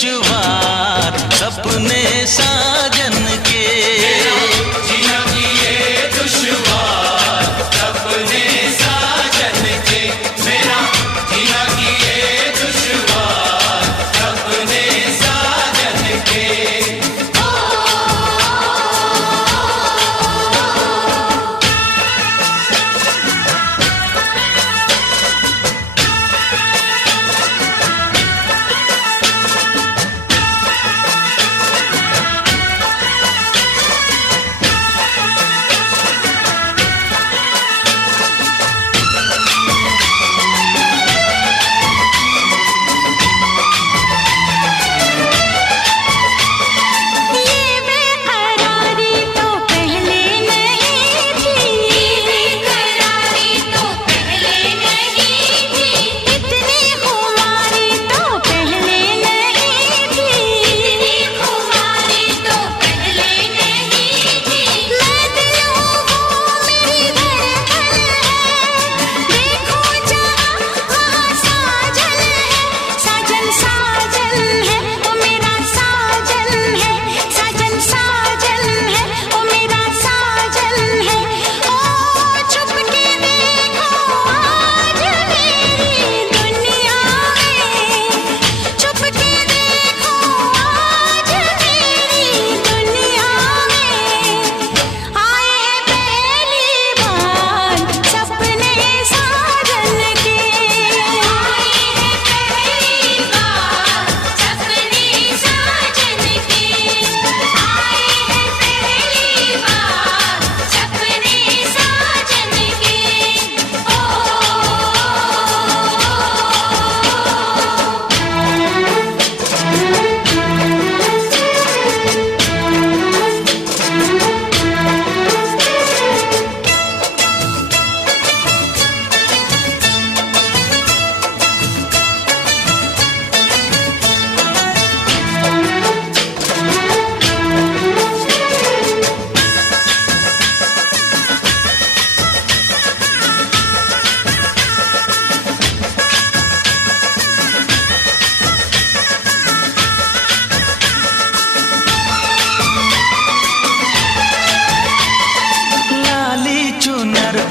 दुश्वार सपने साजन के। जीना किए दुश्वार सपने साजन के, मेरा जीना किए दुश्वार सपने साजन के।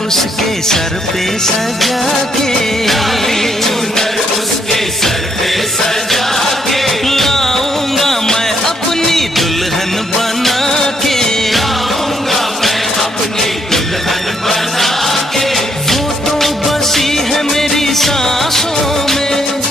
उसके सर पे सजा के, चुनर उसके सर पे सजा के, लाऊंगा मैं अपनी दुल्हन बना के, लाऊंगा मैं अपनी दुल्हन बना के। वो तो बसी है मेरी सांसों में,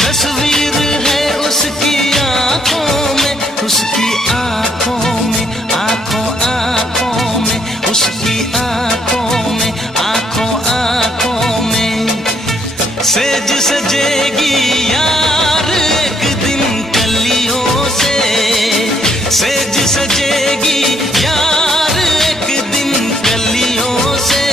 तस्वीर है उसकी आंखों में, उसकी आंखों में, आंखों आंखों में, उसकी आंखों में, आंखों आंखों में। सेज सजेगी यार एक दिन कलियों से, सेज सजेगी यार एक दिन कलियों से।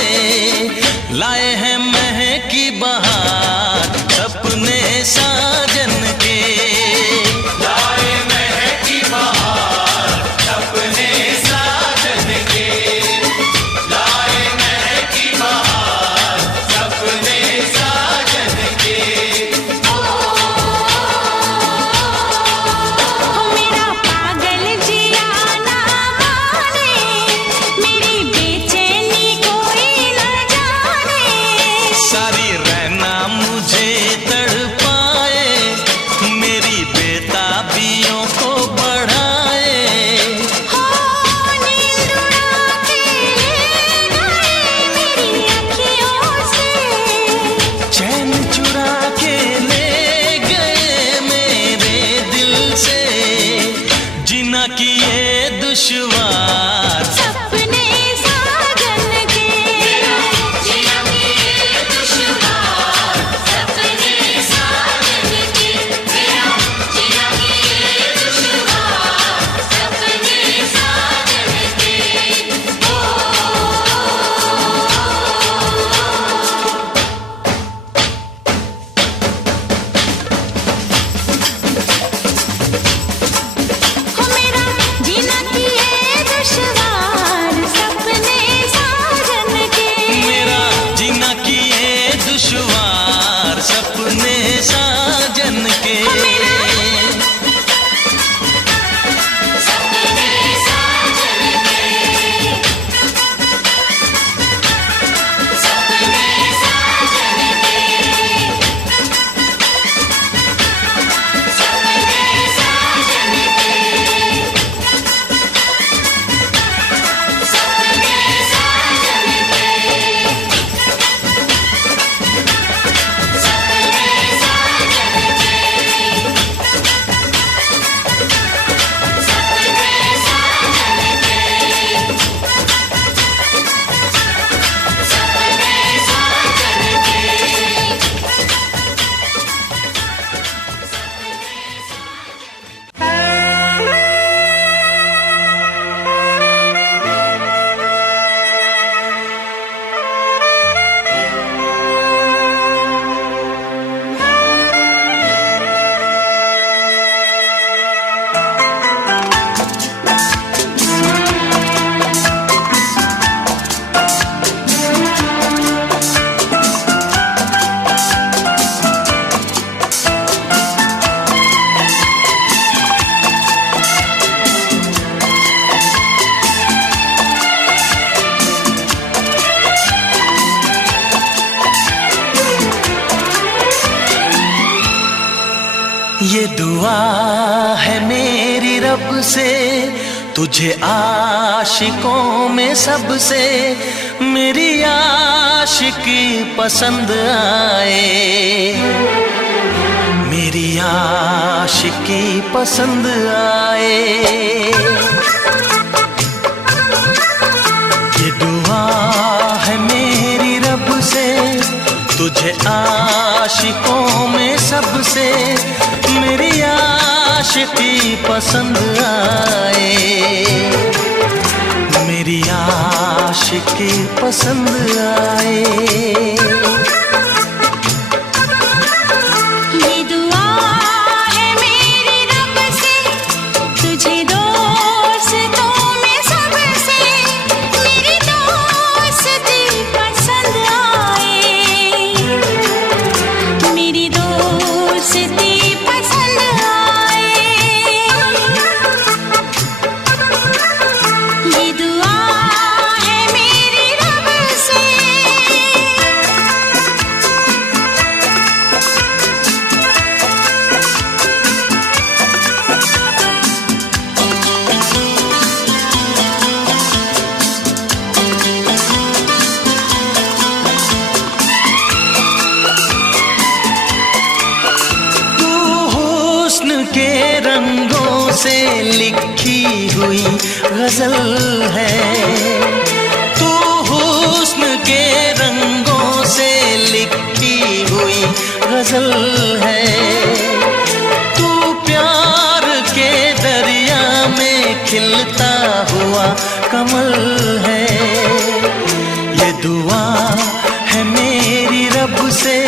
लाए हैं महकी बहार सपने साजन के, लाए महकी बहार सपने साजन के, लाए महकी बहार सपने साजन के। ये दुआ है मेरी रब से, तुझे आशिकों में सबसे मेरी आशिकी पसंद आए, मेरी आशिकी पसंद आए। ये दुआ है मेरी रब से, तुझे आशिकों में सबसे मेरी आशिकी पसंद आए, मेरी आशिकी पसंद आए। के रंगों से लिखी हुई गजल है, तू हुस्न के रंगों से लिखी हुई गजल है, तू प्यार के दरिया में खिलता हुआ कमल है। ये दुआ है मेरी रब से,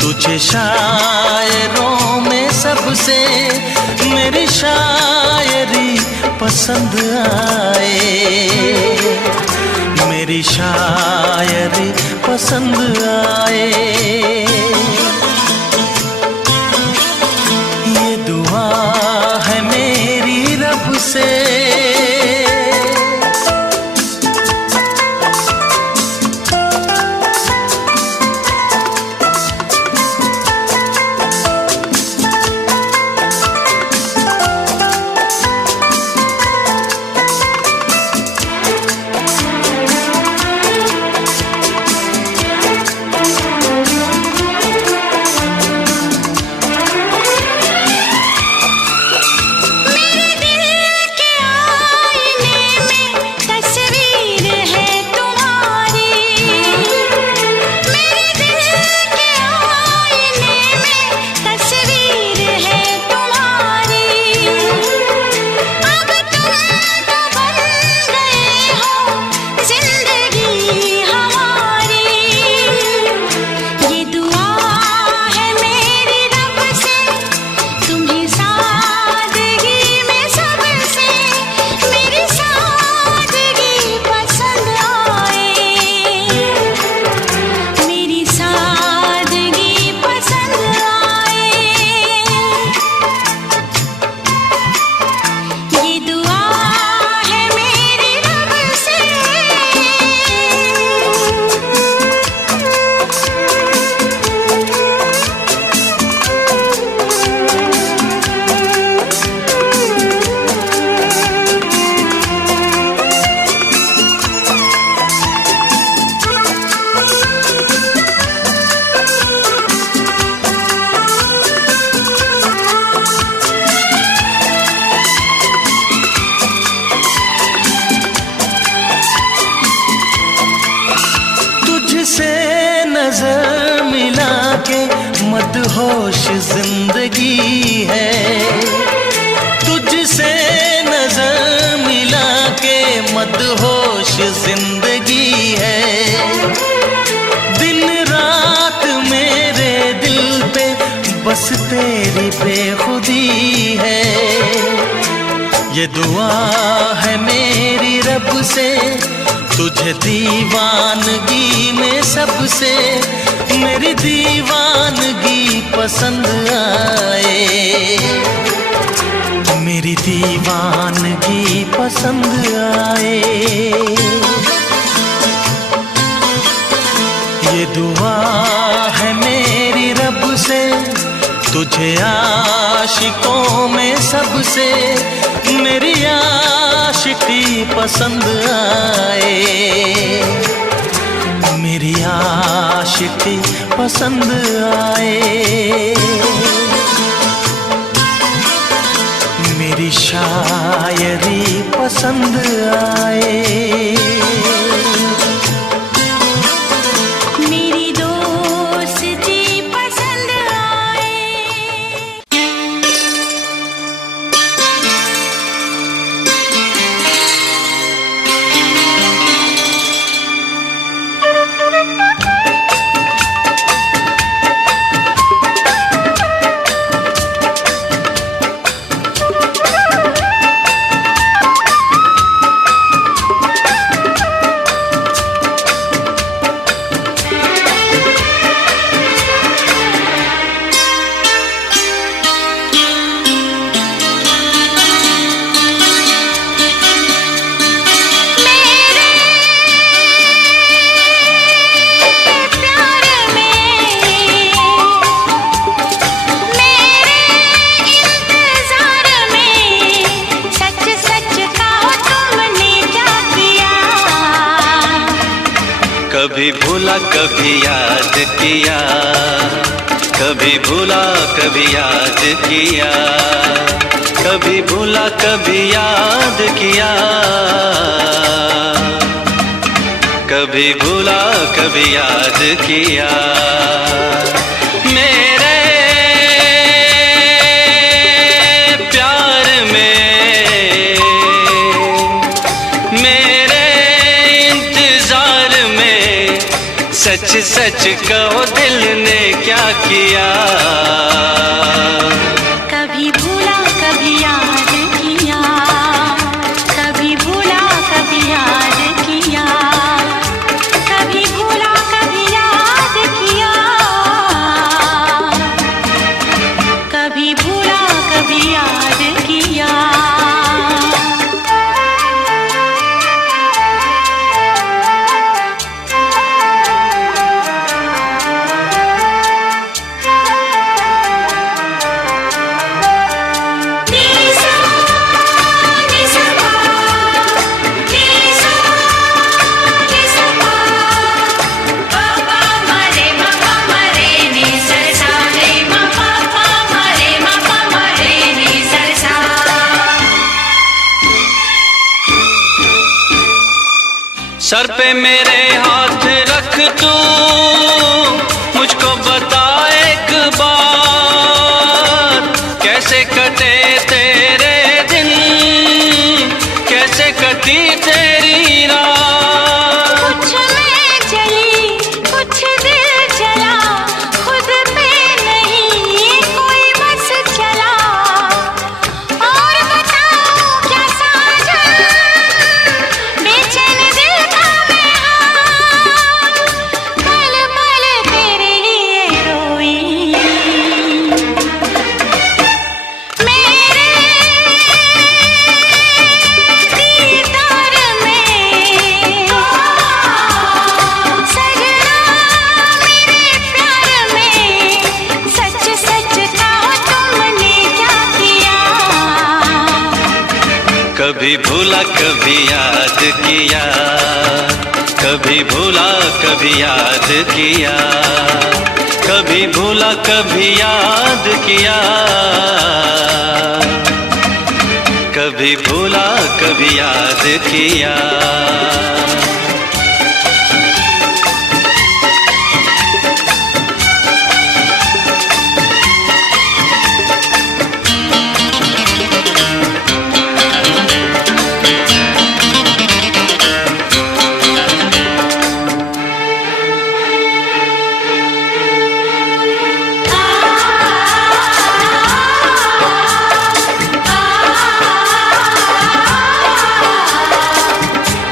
तुझे शायरों में सबसे मेरी शायरी पसंद आए, मेरी शायरी पसंद आए। ये दुआ है मेरी रब से। नजर मिला के मदहोश जिंदगी है, तुझसे नजर मिला के मदहोश जिंदगी है। दिन रात मेरे दिल पे बस तेरी बेखुदी है। ये दुआ है मेरी रब से, तुझे दीवानगी में सबसे मेरी दीवानगी पसंद आए, मेरी दीवानगी पसंद आए। ये दुआ है मेरी रब से, तुझे आशिकों में सबसे मेरी आशिकी पसंद आए, मेरी आशिकी पसंद आए, मेरी शायरी पसंद आए, मेरी दोस्ती पसंद आए। कभी भूला कभी याद किया, कभी भूला कभी याद किया, कभी भूला कभी याद किया, कभी भूला कभी याद किया। मेरे प्यार में, मेरे इंतजार में, सच सच कहो दिल ने क्या किया। कभी भूला कभी याद किया, कभी भूला कभी याद किया, कभी भूला कभी याद किया, कभी भूला कभी याद किया। सर पे मेरे हाथ रख तू, मुझको बता एक बार, कैसे कटे तेरे दिन, कैसे कटी तेरी रात। कुछ मैं जली कुछ दिल जला, खुद पे नहीं कोई बस चला, और बताऊं क्या साजन, बेचैन दिल का मैं हाल, पल पल तेरे लिए रोई। मेरे दीदार में सजना, मेरे प्यार में सच सच कहो तुमने क्या किया। कभी भूला कभी याद किया, कभी भूला कभी याद किया, कभी भूला कभी याद किया, कभी भूला कभी याद किया।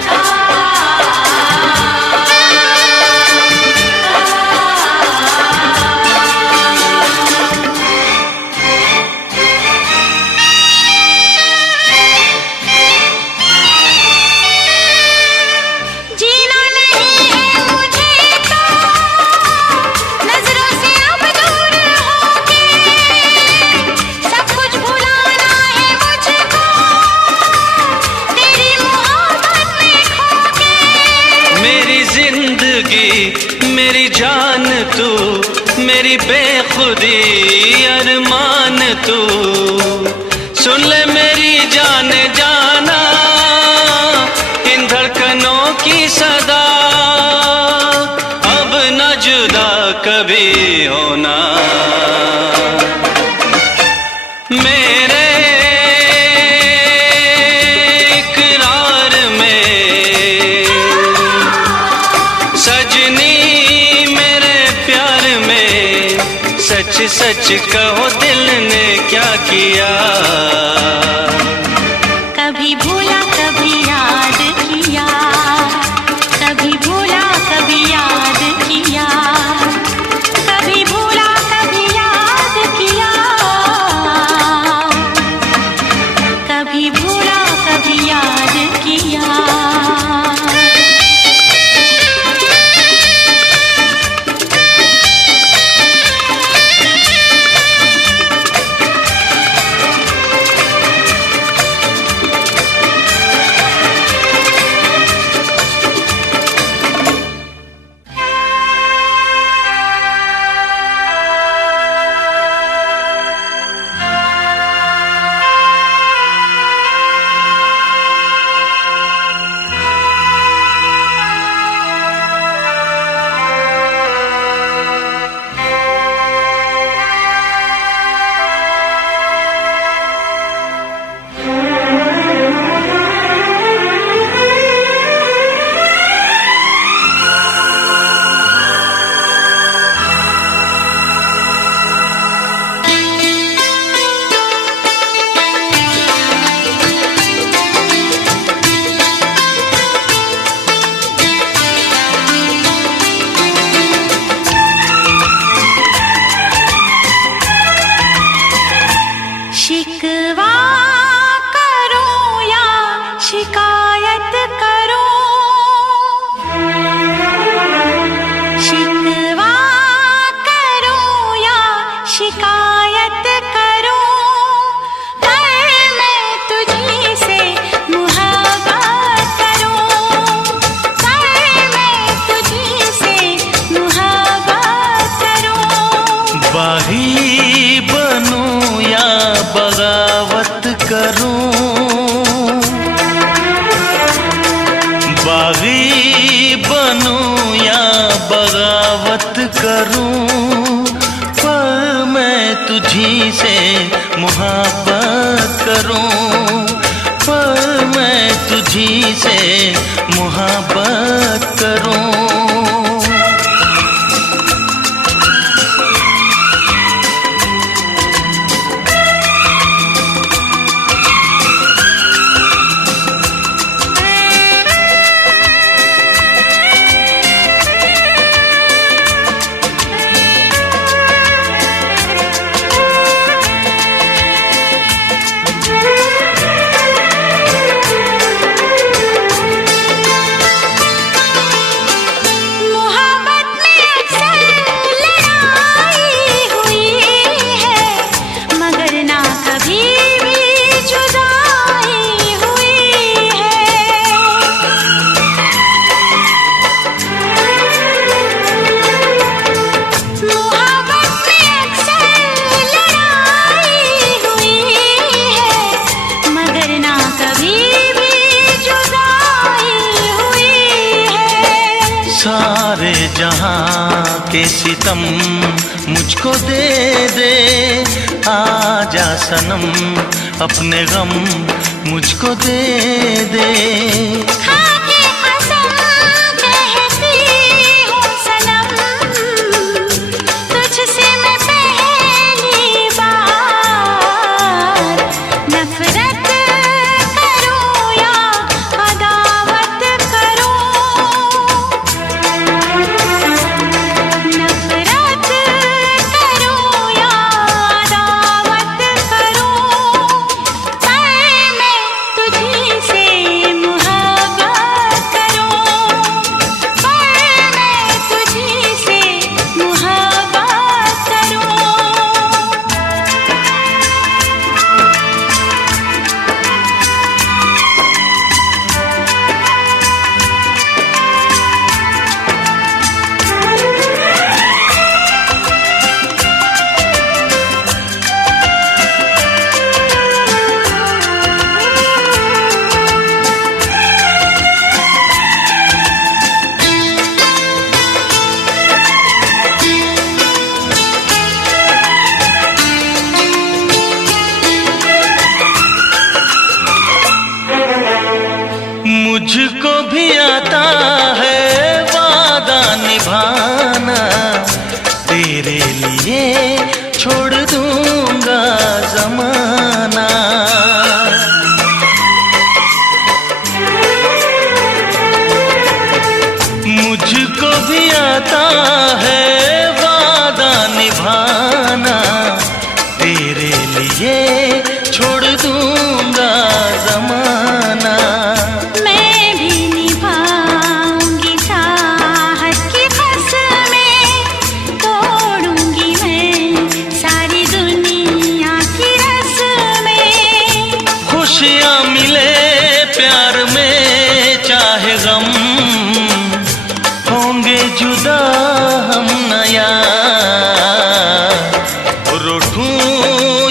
आ मेरी बेखुदी अरमान तू, सुन ले मेरी जान जाना इन धड़कनों की सदा, अब न जुदा कभी होना। मेरे इकरार में सजनी, मेरे प्यार में सच सच कहो दिल ने क्या किया। कभी भूला कभी याद किया, कभी भूला कभी याद किया, कभी भूला कभी याद किया, कभी भूला कभी याद किया। शिकवा करूं या शिकायत करूं, शिकवा करूं या शिकायत करूं, पर मैं तुझी से मुहब्बत करूं, पर मैं तुझी से मुहब्बत करूं। बागी बनूं या बगावत करूं, बागी बनूं या बगावत करूं, पर मैं तुझी से मुहब्बत करूं, पर मैं तुझी से मुहब्बत करूं। सारे जहां के सितम मुझको दे दे, आजा सनम अपने गम मुझको दे दे। खाके कसम कहती हूँ सनम, तुझसे मैं पहली बार नफरत करूँ या अदावत करूँ, नफरत करूँ या अदावत करूँ, पर मैं तुझी से मुहब्बत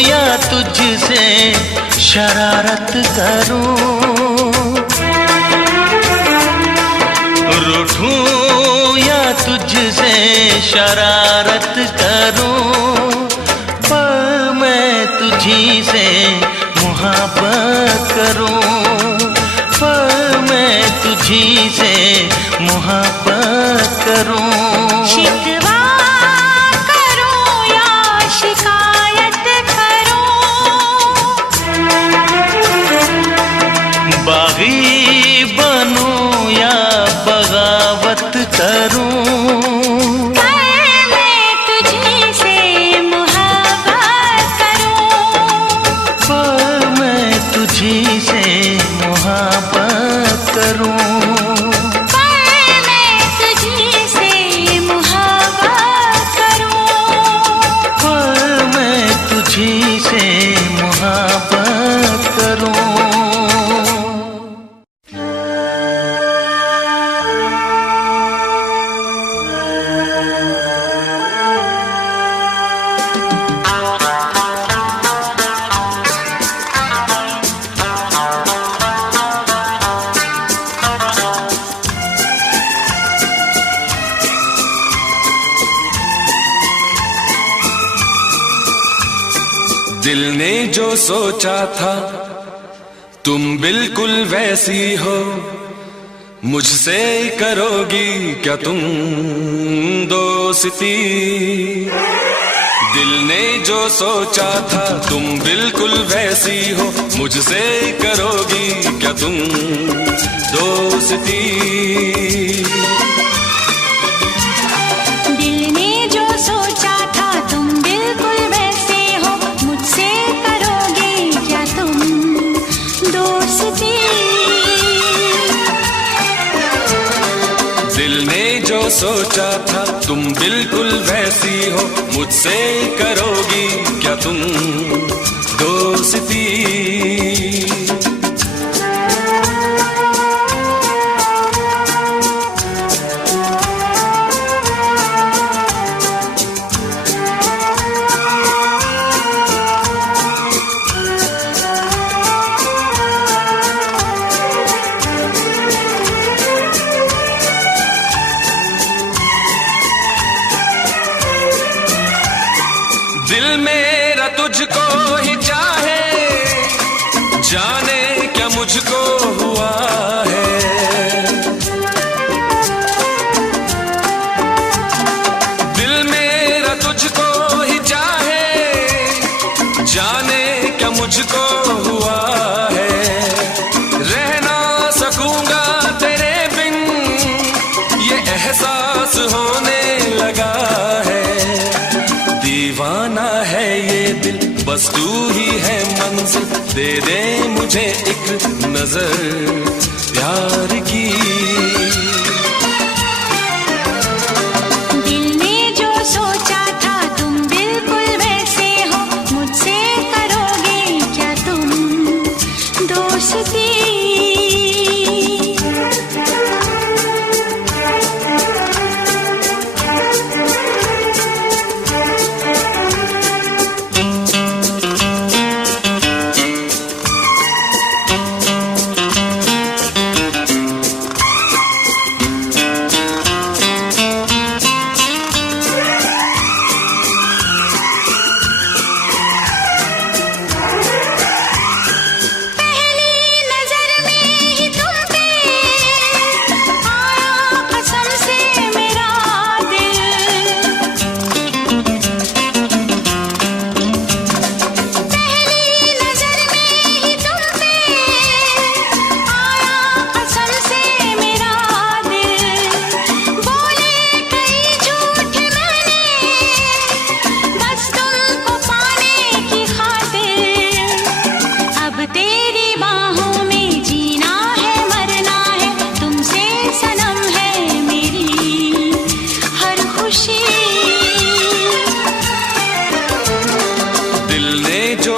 या तुझसे शरारत करूं, रूठूं या तुझसे शरारत करूं, पर मैं तुझी से मोहब्बत करूं, पर मैं तुझी से मोहब्बत करूं। शिकवा करूं या शिकायत करूं, बागी बनूं या बगावत करूं, पर मैं तुझी से मोहब्बत करूं, पर मैं तुझी से मोहब्बत करूं। पर मैं तुझी से मोहब्बत करूं, पर मैं तुझी से मोहब्बत करूं। दिल ने जो सोचा था तुम बिल्कुल वैसी हो, मुझसे करोगी क्या तुम दोस्ती। दिल ने जो सोचा था तुम बिल्कुल वैसी हो, मुझसे करोगी क्या तुम दोस्ती। दिल ने जो सोचा था तुम बिल्कुल वैसे हो, मुझसे करोगे क्या तुम दोस्ती। दिल ने जो सोचा था तुम बिल्कुल वैसी हो, मुझसे करोगी क्या तुम दोस्ती। दिल मेरा तुझको ही चाहे, जाने क्या मुझको हुआ है। दिल मेरा तुझको ही चाहे, जाने क्या मुझको हुआ है। रह ना सकूंगा तेरे बिन, ये एहसास होने लगा है। दीवाना है ये दिल, बस तू ही है मंजिल, दे दे मुझे एक नजर प्यार की। दिल ने जो सोचा था तुम बिल्कुल वैसे हो, मुझसे करोगे क्या तुम दोस्ती।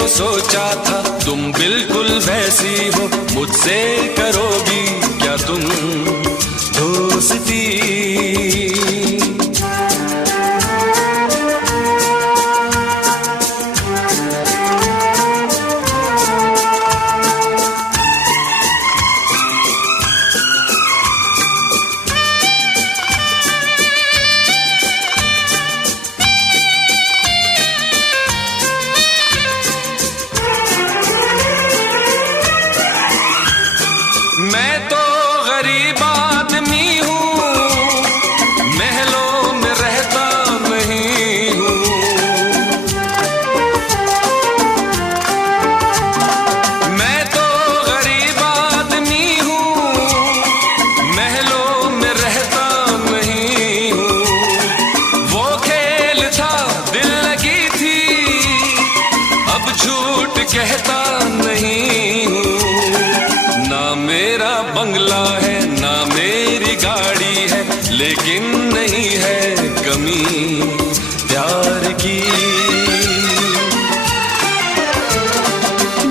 सोचा था तुम बिल्कुल वैसी हो, मुझसे करोगी क्या तुम दोस्ती। झूठ कहता नहीं हूँ। ना मेरा बंगला है ना मेरी गाड़ी है, लेकिन नहीं है कमी प्यार की।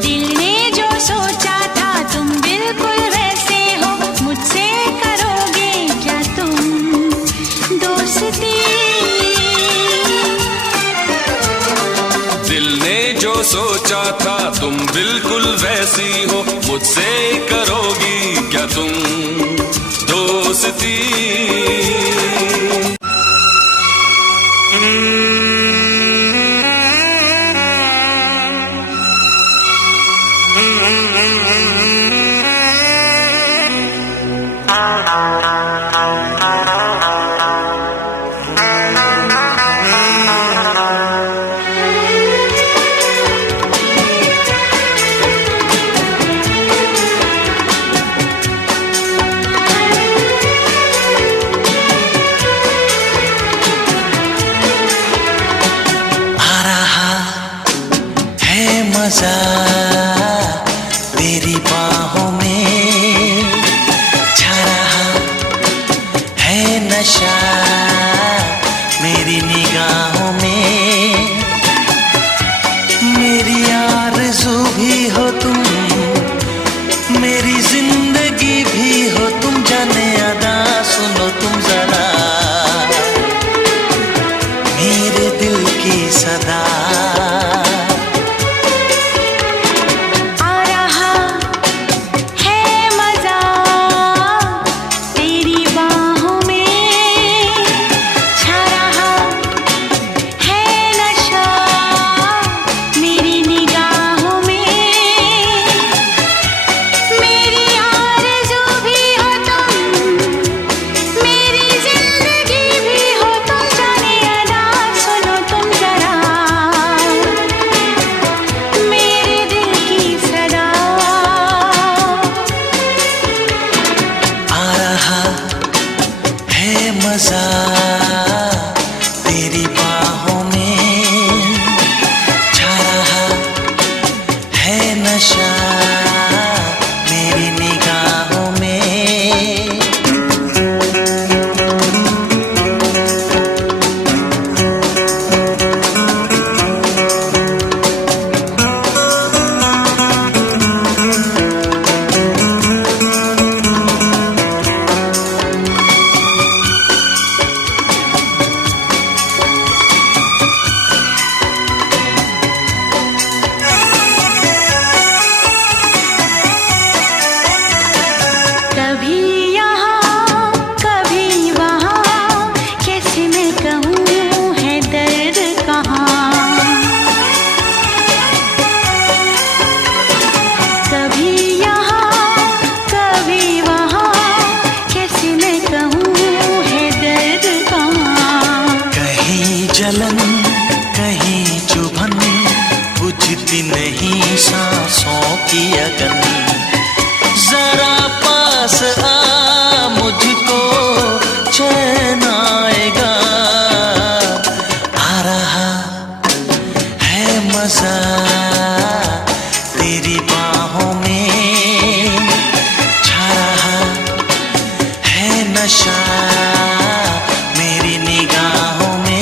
दिल ने जो सोचा था तुम बिल्कुल वैसे हो, मुझसे करोगे क्या तुम दोस्ती। दिल ने जो सोचा था तुम बिल्कुल वैसी हो, मुझसे करोगी क्या तुम दोस्ती। मजा तेरी बाहों में छा रहा है, नशा मेरी निगाहों में। मेरी आरज़ू भी हो तुम, मेरी जिंदगी भी हो तुम, जाने अदा सुनो तुम जरा मेरे दिल की सदा। मजा तेरी बाहों में छा रहा है, नशा मेरी निगाहों में। जलन कहीं चुभन बुझती नहीं सांसों की अगन। जरा पास आ मुझको चैन आएगा, आ रहा है मजा तेरी बाहों में छा रहा है, नशा मेरी निगाहों में।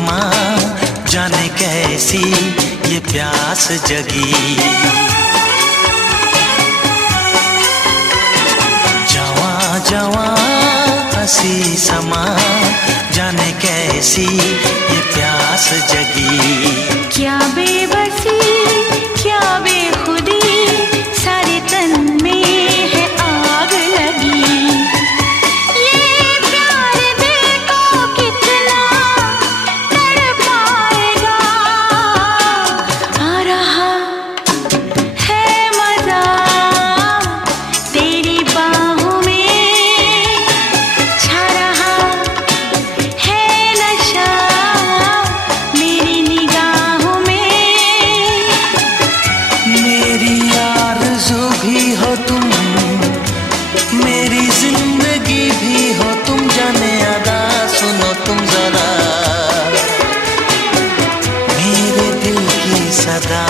समा, जाने कैसी ये प्यास जगी। जवां जवां हंसी समा, जाने कैसी ये प्यास जगी। क्या बेबसी क्या बेखुदी, सारे तन में है आग लगी। ये प्यार दिल को कितना तड़पाएगा, आ रहा है मजा तेरी बाहों में, छा रहा है नशा मेरी निगाहों में। मेरी आरज़ू भी हो तुम, मेरी जिंदगी भी हो तुम, जाने अदा सुनो तुम जरा, मेरे दिल की सदा।